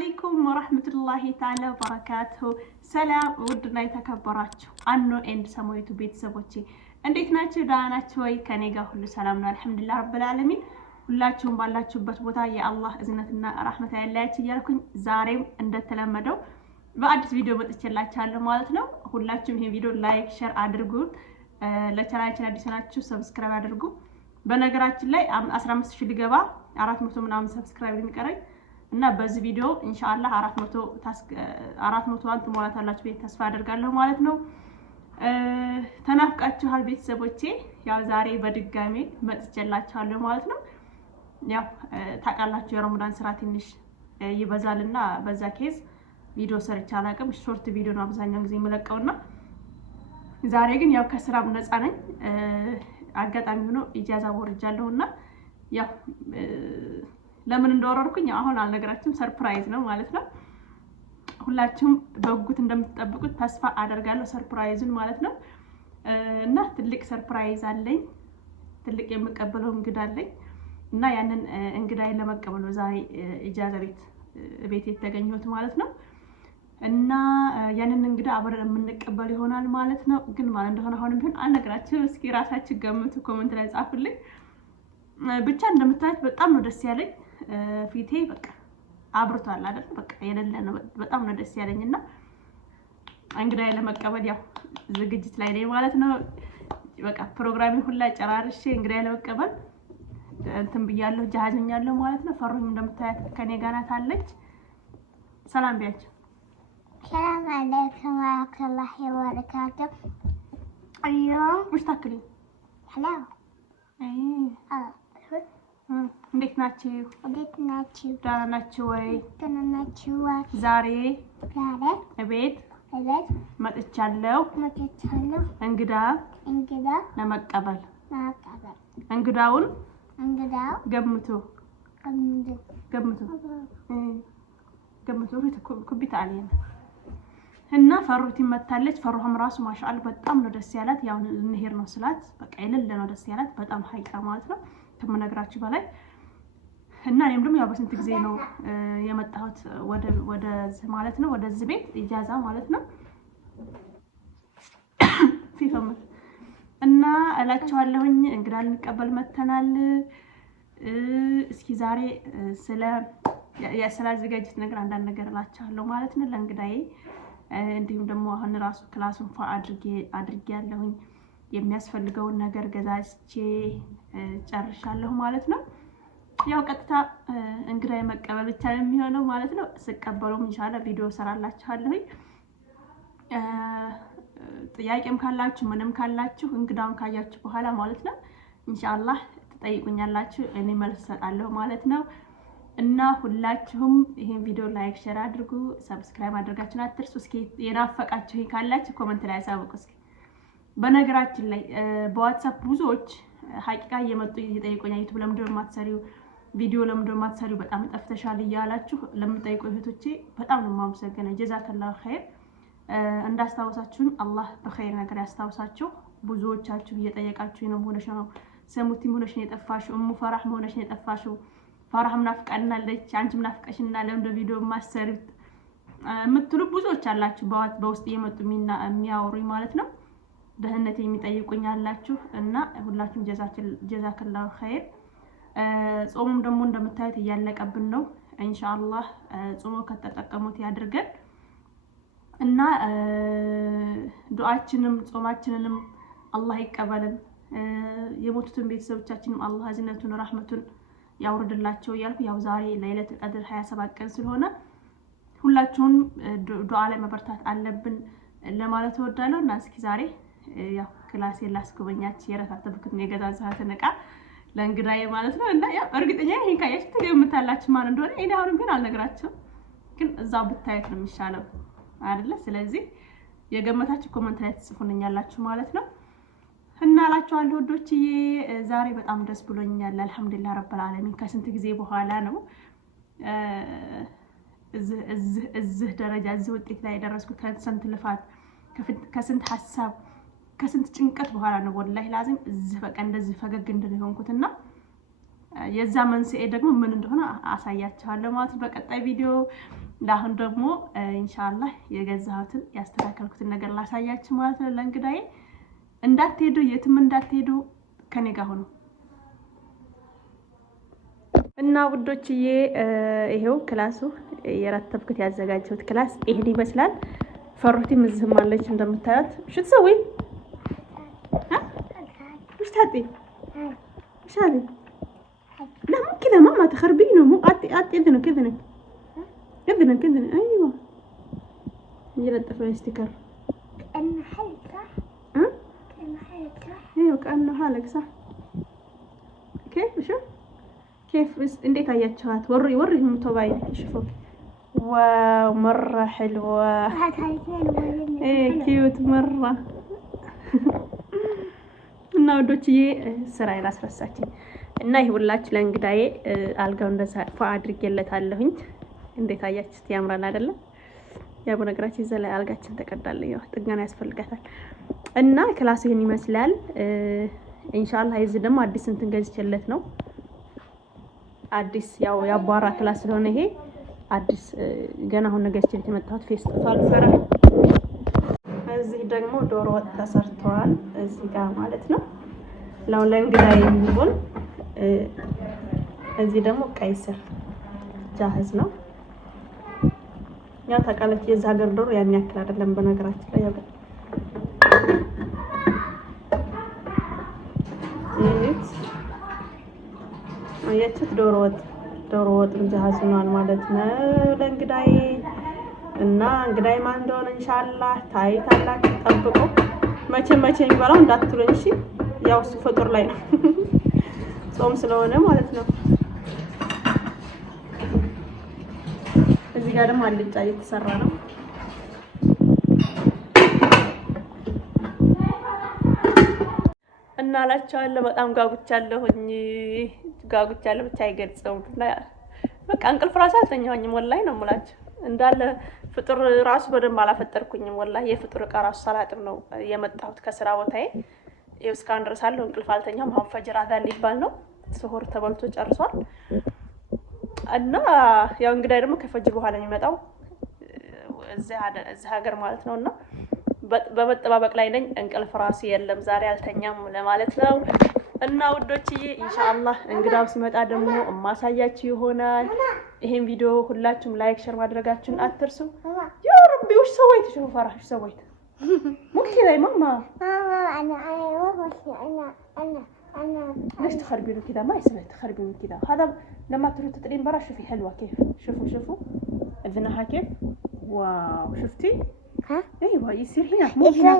አለይኩም ወራህመቱላሂ ተዓላ ወበረካቱሁ። ሰላም ውድና የተከበራችሁ አኖ ኤንድ ሰሞይቱ ቤተሰቦቼ እንዴት ናችሁ? ደህና ናችሁ ወይ? ከኔ ጋር ሁሉ ሰላም ነው አልሐምዱሊላህ ረብል ዓለሚን። ሁላችሁም ባላችሁበት ቦታ የአላህ እዝነትና ረህመት ያላችሁ እያልኩኝ ዛሬም እንደተለመደው በአዲስ ቪዲዮ መጥቼላችኋለሁ ማለት ነው። ሁላችሁም ይሄን ቪዲዮ ላይክ ሼር አድርጉ። ለቻናላችን አዲስ ናችሁ ሰብስክራይብ አድርጉ። በነገራችን ላይ 15000 ሊገባ 400 ምናምን ሰብስክራይብ የሚቀረኝ እና በዚህ ቪዲዮ ኢንሻአላህ 400 አንተ ሞላታላችሁ ቤት ተስፋ አደርጋለሁ ማለት ነው። ተናፍቃችኋል ቤተሰቦቼ። ያው ዛሬ በድጋሚ መጥቼላችኋለሁ ማለት ነው። ያው ታውቃላችሁ የረመዳን ስራ ትንሽ ይበዛልና በዛ ኬዝ ቪዲዮ ሰርቼ አላውቅም። ሾርት ቪዲዮ ነው አብዛኛውን ጊዜ የምለቀውና ዛሬ ግን ያው ከስራም ነፃ ነኝ። አጋጣሚ ሆኖ ኢጃዛ ወርጃለሁና ያው ለምን እንደወረድኩኝ አሁን አልነግራችሁም፣ ሰርፕራይዝ ነው ማለት ነው። ሁላችሁም በጉት እንደምትጠብቁት ተስፋ አደርጋለሁ ሰርፕራይዙን ማለት ነው። እና ትልቅ ሰርፕራይዝ አለኝ፣ ትልቅ የምቀበለው እንግዳ አለኝ እና ያንን እንግዳዬን ለመቀበል ነው ዛሬ ኢጃዛ ቤት የተገኘሁት ማለት ነው። እና ያንን እንግዳ አብረን የምንቀበል ይሆናል ማለት ነው። ግን ማለት እንደሆነ አሁንም ቢሆን አልነግራችሁም። እስኪ ራሳችሁ ገምቱ፣ ኮሜንት ላይ ጻፉልኝ። ብቻ እንደምታዩት በጣም ነው ደስ ያለኝ። ፊቴ በቃ አብርቷል አይደል? በቃ የሌለ ነው። በጣም ነው ደስ ያለኝና እንግዳዬን ለመቀበል ያው ዝግጅት ላይ ነኝ ማለት ነው። በቃ ፕሮግራሚን ሁላ ጨራርሼ እንግዳዬን ለመቀበል እንትን ብያለሁ፣ ጃሃዝኛለሁ ማለት ነው። ፈሩኝ እንደምታዩት ከኔ ጋር ናት አለች። ሰላም ቢያችሁ። ሰላም አለይኩም ወራህመቱላሂ ወበረካቱሁ። አዩም ሙሽታክሊ ሄሎ እንዴት ናችሁ? እንዴት ናችሁ? ደህና ናችሁ ወይ? ደህና ናችሁ ወይ? ዛሬ እቤት መጥቻለሁ እንግዳ ለመቀበል። እንግዳው ገምቱ ኩቢት አለኝ እና ፈሩት ይመታለች። ፈሩህም ራሱ ማሻአል በጣም ነው ደስ ያላት። ያው እንሄድ ነው ስላት በቃ የሌለ ነው ደስ ያላት። በጣም ሀይቃ ማለት ነው ከመነግራችሁ በላይ። እና እኔም ደግሞ ያው በስንት ጊዜ ነው የመጣሁት ወደዚህ ማለት ነው፣ ወደዚህ ቤት ኢጃዛ ማለት ነው ፊፈም እና እላችኋለሁኝ እንግዳ ልንቀበል መተናል። እስኪ ዛሬ ስላዘጋጀት ነገር አንዳንድ ነገር እላችኋለሁ ማለት ነው ለእንግዳዬ። እንዲሁም ደግሞ አሁን ራሱ ክላሱን አድርጌ ያለሁኝ የሚያስፈልገውን ነገር ገዛዝቼ ጨርሻለሁ ማለት ነው። ያው ቀጥታ እንግዳዬ መቀበል ብቻ የሚሆነው ማለት ነው። ስቀበሉም ኢንሻአላህ ቪዲዮ ሰራላችኋለሁኝ። ጥያቄም ካላችሁ ምንም ካላችሁ እንግዳውን ካያችሁ በኋላ ማለት ነው ኢንሻአላህ ትጠይቁኛላችሁ፣ እኔ መልስ ሰጣለሁ ማለት ነው። እና ሁላችሁም ይሄን ቪዲዮ ላይክ ሼር አድርጉ፣ ሰብስክራይብ አድርጋችሁን አትርሱ። እስኪ የናፈቃችሁ ካላችሁ ኮሜንት ላይ አሳውቁ። እስኪ በነገራችን ላይ በዋትስአፕ ብዙዎች ሀቂቃ እየመጡ እየጠየቁኛል፣ ዩቲዩብ ለምንድን ነው የማትሰሪው፣ ቪዲዮ ለምንድን ነው የማትሰሪው፣ በጣም ጠፍተሻል እያላችሁ ለምትጠይቁ እህቶቼ በጣም ነው የማመሰግነው። ጀዛከላሁ ኸይር። እንዳስታውሳችሁን አላህ በኸይር ነገር ያስታውሳችሁ። ብዙዎቻችሁ እየጠየቃችሁ ነው፣ ሆነሽ ነው ሰሙቲ ሆነሽ ነው የጠፋሽው፣ እሙ ፈራህ ሆነሽ ነው የጠፋሽው፣ ፈራህም ናፍቃናለች፣ አንቺም ናፍቀሽና ለምን ቪዲዮ ማሰሩት የምትሉ ብዙዎች አላችሁ። በውስጥ እየመጡ የሚያወሩኝ ማለት ነው፣ ደህንነት የሚጠይቁኝ አላችሁ። እና ሁላችሁም ጀዛከላሁ ኸይር። ጾሙም ደግሞ እንደምታዩት እያለቀብን ነው። ኢንሻአላህ ጾሙ ከተጠቀሙት ያድርገን እና ዱዓችንም ጾማችንንም አላህ ይቀበልን። የሞቱትን ቤተሰቦቻችንም አላህ እዝነቱን ረህመቱን ያውርድላቸው እያልኩ ያው ዛሬ ለይለቱል ቀድር 27 ቀን ስለሆነ ሁላችሁም ዱዓ ላይ መበርታት አለብን ለማለት እወዳለሁ። እና እስኪ ዛሬ ያው ክላስ ላስጎበኛችሁ የረታተብኩትን የገዛዛሁትን ዕቃ ለእንግዳዬ ማለት ነው። እና ያው እርግጠኛ ነኝ ይሄን ካያችሁ ትገምታላችሁ ማን እንደሆነ። እኔ አሁንም ግን አልነግራችሁም፣ ግን እዛው ብታዩት ነው የሚሻለው አይደለ? ስለዚህ የገመታችሁ ኮሜንት ላይ ትጽፉልኛላችሁ ማለት ነው። እና አላችኋለሁ ወዶችዬ ዛሬ በጣም ደስ ብሎኛል። አልሐምዱሊላህ ረብል ዓለሚን ከስንት ጊዜ በኋላ ነው እዚህ ደረጃ እዚህ ውጤት ላይ የደረስኩት። ከስንት ልፋት ከስንት ሐሳብ ከስንት ጭንቀት በኋላ ነው ወላሂ ላዚም እዚህ በቃ እንደዚህ ፈገግ እንደሆንኩትና የዛ መንስኤ ደግሞ ምን እንደሆነ አሳያችኋለሁ ማለት በቀጣይ ቪዲዮ እንዳሁን ደግሞ ኢንሻአላህ የገዛሁትን ያስተካከልኩትን ነገር ላሳያችሁ ማለት ነው። ለእንግዳዬ እንዳትሄዱ፣ የትም እንዳትሄዱ ከኔ ጋር ሆኖ እና ውዶችዬ ይሄው ክላሱ የረተብኩት ያዘጋጀሁት ክላስ ይሄን ይመስላል። ፈሩቲ ምዝህም አለች እንደምታዩት። እሺ ትሰውይ مش تعطي مش هذه لا مو كذا ماما تخربينه مو أعطي إذنك أيوة يلطف الاستيكر كأنه حلق صح؟ كأنه حلق صح؟ أيوة كأنه حلق صح. كيف شو كيف بس انديت اياتشوات وريهم توباين شوفوا واو مرة حلوة ايه كيوت مرة እና ወዶችዬ ስራዬን አስረሳችኝ እና ይሁላችሁ ለእንግዳዬ አልጋው እንደዛ አድርጌለታለሁኝ። እንዴት አያችሁት? ያምራል አይደለ? ያው በነገራችን እዛ ላይ አልጋችን ተቀዳለ፣ ያው ጥገና ያስፈልጋታል። እና ክላሱ ይሄን ይመስላል። ኢንሻአላህ እዚህ ደግሞ አዲስ እንትን ገዝቼለት ነው። አዲስ ያው ያባራ ክላስ ስለሆነ ይሄ አዲስ ገና አሁን ገዝቼለት የመጣሁት ፌስታል ሰራ። እዚህ ደግሞ ዶሮ ወጥ ተሰርቷል እዚህ ጋር ማለት ነው። ለእንግዳዬ የሚሆን እዚህ ደግሞ ቀይ ስር ጃህዝ ነው። ያው ታውቃለች የዛ ሀገር ዶሮ ያን ያክል አይደለም በነገራችን ላይ ያው አያችሁት ዶሮ ወጥ ጃህዝ ሆኗል ማለት ነው ለእንግዳዬ። እና እንግዳዬ ማን እንደሆነ ኢንሻአላህ ታይታላችሁ። ጠብቁ። መቼ የሚበላው እንዳትሉኝ እሺ። ያው እሱ ፍጡር ላይ ነው ጾም ስለሆነ ማለት ነው። እዚህ ጋር ደግሞ አልጫ እየተሰራ ነው። እና አላችኋለሁ በጣም ጋጉቻለሁ ብቻ አይገልጸውም። በቃ እንቅልፍ ራሱ አልተኛሁኝም ወላሂ ነው የምላችሁ። እንዳለ ፍጡር ራሱ በደንብ አላፈጠርኩኝም ወላሂ። የፍጡር ዕቃ ራሱ ሰላጥም ነው የመጣሁት ከስራ ቦታዬ። ይኸው እስካሁን ድረስ አለው እንቅልፍ አልተኛም። አሁን ፈጅር አዛን ሊባል ነው። ስሁር ተበልቶ ጨርሷል። እና ያው እንግዳዬ ደግሞ ከፈጅር በኋላ የሚመጣው እዚህ ሀገር ማለት ነውና በመጠባበቅ ላይ ነኝ። እንቅልፍ ራሱ የለም ዛሬ አልተኛም ለማለት ነው። እና ውዶችዬ ኢንሻአላህ እንግዳው ሲመጣ ደግሞ ማሳያችሁ ይሆናል። ይሄን ቪዲዮ ሁላችሁም ላይክ ሼር ማድረጋችሁን አትርሱ። ያ ረቢ وش سويت شوف فرح وش سويت مو كذا يا ماما انا ليش تخربينه كذا ما يسمع تخربينه كذا. هذا لما تروح تطلعين برا شوفي حلوه كيف. شوفوا اذنها كيف. واو شفتي ها ايوه يصير هنا مو هنا.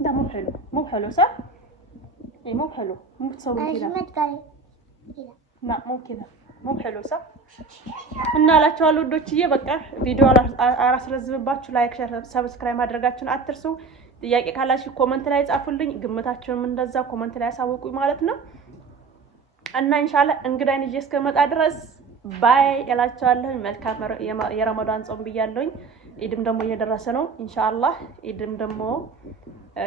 ده مو حلو صح. اي مو حلو مو تسوي كذا لا مو كذا مو حلو صح. እና አላችኋለሁ ወዶችዬ በቃ ቪዲዮ አላስረዝምባችሁ። ላይክ ሼር ሰብስክራይብ ማድረጋችሁን አትርሱ። ጥያቄ ካላችሁ ኮሜንት ላይ ጻፉልኝ። ግምታችሁንም እንደዛ ኮሜንት ላይ አሳውቁኝ ማለት ነው። እና ኢንሻአላህ እንግዳዬን ይዤ እስከመጣ ድረስ ባይ እላችኋለሁ። መልካም የረመዳን ጾም ብያለሁኝ። ኢድም ደግሞ እየደረሰ ነው ኢንሻአላህ። ኢድም ደግሞ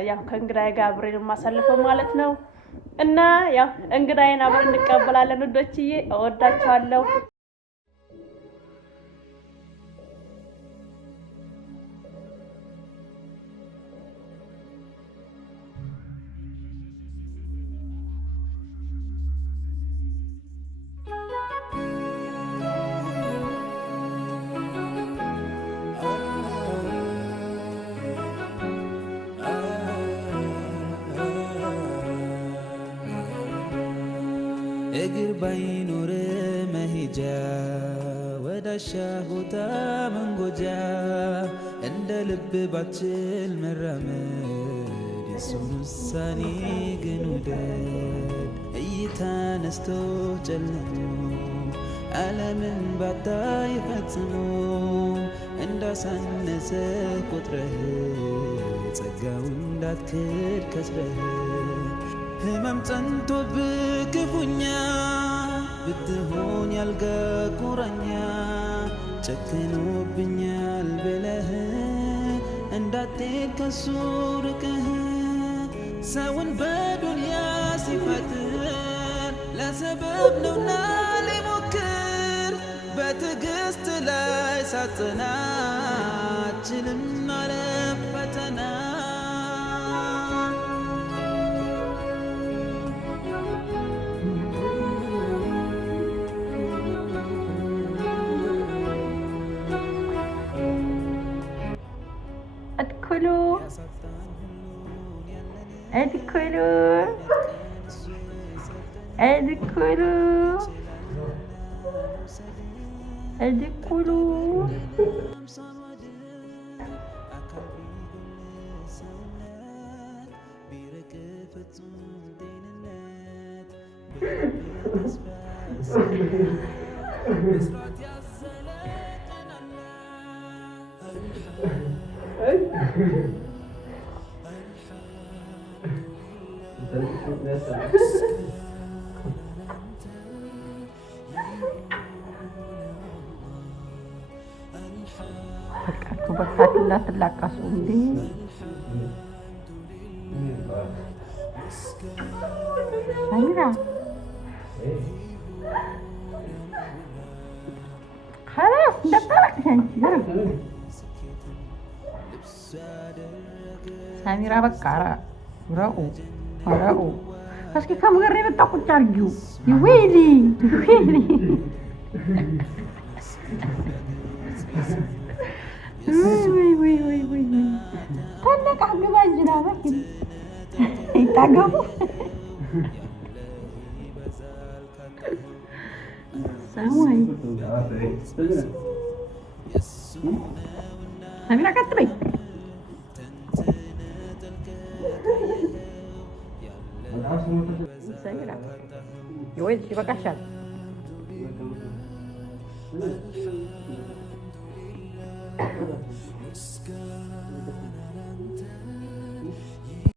ያው ከእንግዳዬ ጋር አብሬን ማሳልፈው ማለት ነው። እና ያው እንግዳዬን አብረን እንቀበላለን ወዶችዬ። እወዳችኋለሁ። እግር ባይኖር መሄጃ ወዳሻ ቦታ መንጎጃ እንደ ልብ ባችል መራመድ የሱን ውሳኔ ግን ውደድ። እይታ ነስቶ ጨልሞ ዓለምን ባታይ ፈጽሞ እንዳሳነሰ ቁጥረህ ጸጋው እንዳትክድ ከስረህ ህመም ጸንቶብህ ክፉኛ ብትሆን ያልጋ ቁራኛ ጨክኖብኛል ብለህ እንዳትሄድ ከሱ ርቀህ ሰውን በዱንያ ሲፈጥር ለሰበብ ነውና ሊሞክር በትዕግስት ላይ ሳትናችልም አለፍ ፈተና በካትላት ላቃሱ እንዴ ሳሚራ خلاص دبرك انت ساميرا بكارا راو اسكي كم غير بتاكل تارجو ويلي وي تنك حق باجنا باكل يتعقبوا سامي ساميرا كتبي ساميرا يويد شي بكشال